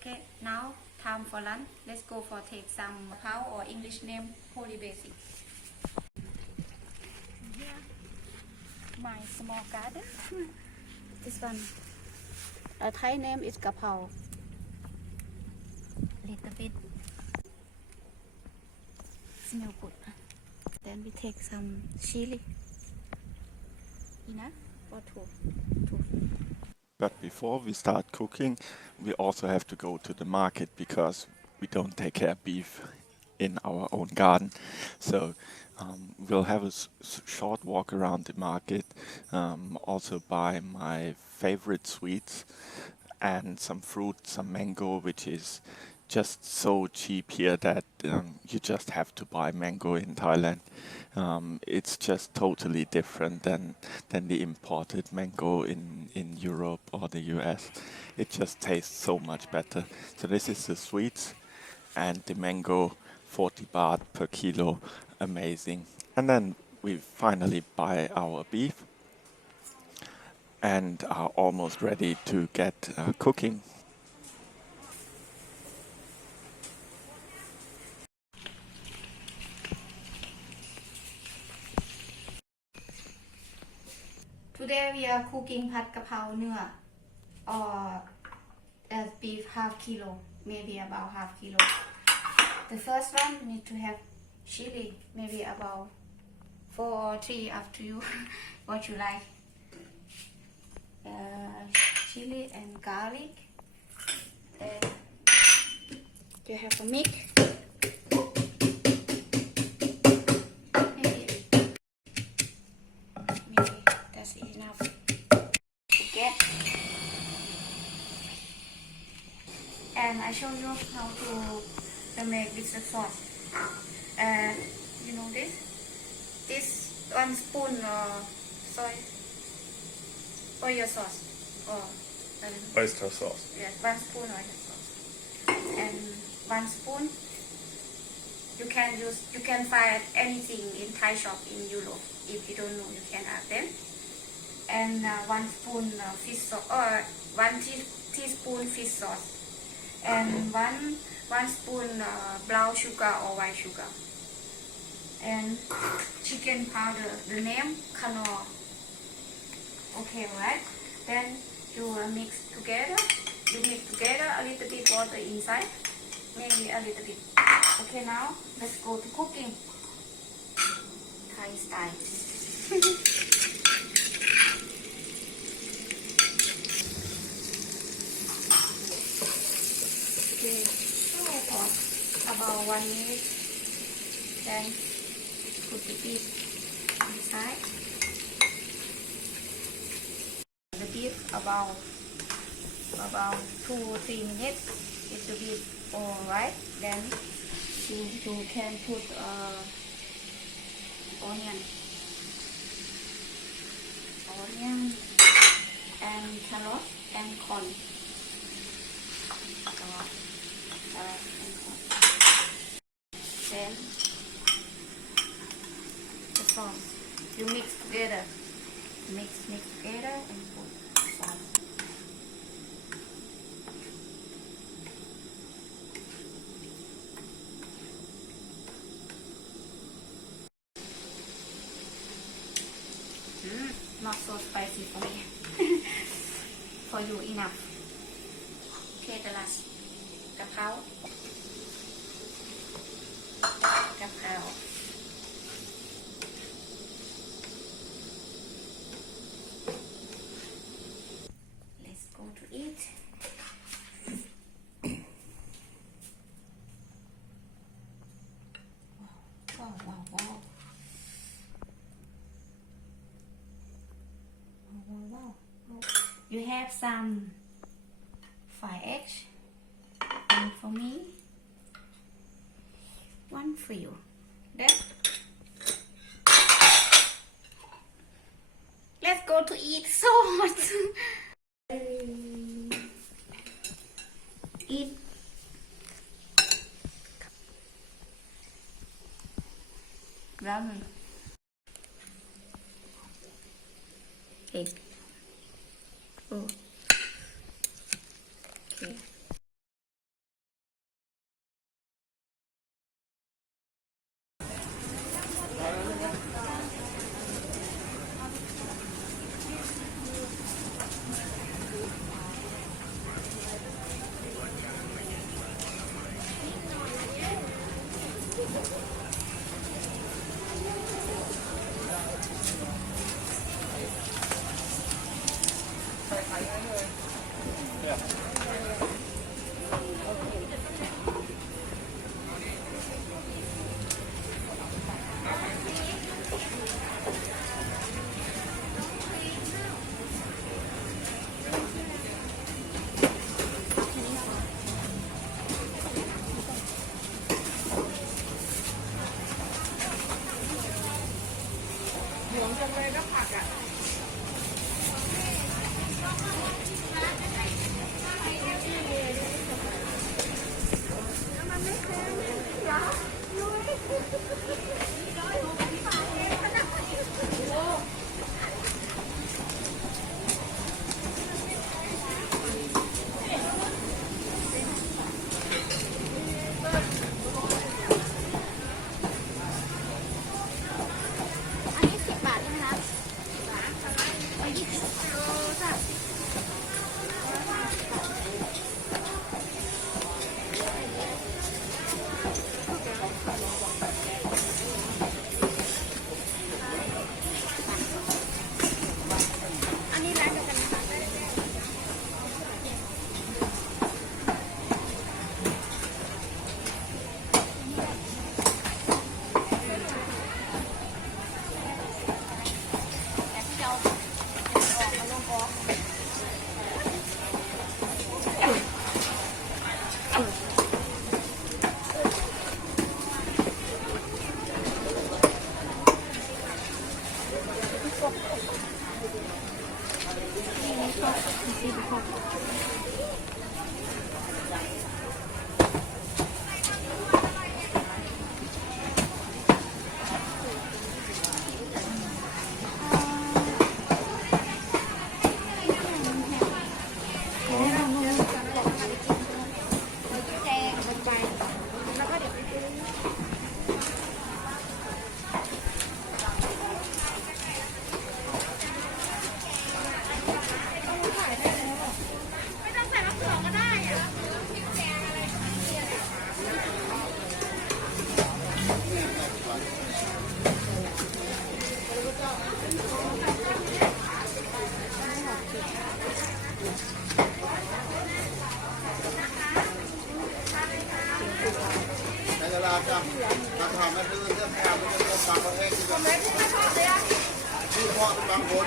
Okay, now time for lunch. Let's go for take some Krapau or English name holy basic. Here, my small garden. This one, a Thai name is Krapau. Little bit. Smell good. Then we take some chili. Enough or two? But before we start cooking, we also have to go to the market because we don't take care of beef in our own garden. So we'll have a short walk around the market, also buy my favorite sweets and some fruit, some mango, which is just so cheap here that you just have to buy mango in Thailand. It's just totally different than the imported mango in Europe or the US. It just tastes so much better. So this is the sweets and the mango, 40 baht per kilo, amazing. And then we finally buy our beef and are almost ready to get cooking. Today we are cooking Pad Krapau Nua or beef half kilo, maybe about half kilo. The first one need to have chili, maybe about 4 or 3, up to you what you like. Chili and garlic. Then you have a mix. Maybe that's enough. Okay. And I show you how to make this sauce. You know this? This 1 spoon soy sauce or Oyster sauce. yes, 1 spoon oyster sauce, and 1 spoon. You can find anything in Thai shop in Europe. If you don't know, you can add them. And 1 spoon fish sauce or 1 teaspoon fish sauce, and 1 spoon brown sugar or white sugar, and chicken powder. The name Knorr. Okay, right? Then you mix together. You mix together a little bit water inside, maybe a little bit. Okay, now let's go to cooking. Thai style. Okay, so hot, about 1 minute. Then put the beef inside. The beef about 2 or 3 minutes. If the beef alright, then you can put onion and carrot and corn. Then the sauce. You mix together. Mix together and put sauce. Not so spicy for me. For you enough. Okay, the last Krapau. Let's go to eat. Wow. Wow. You have some fried eggs, and for me, 1 for you. Then let's go to eat. So hot. Eat. Ramen. Egg. Oh. Okay. จะทำให้เรื่องแพร่ไม่ได้ต้องฟังประเทศที่จะที่เพาะเป็นบางคน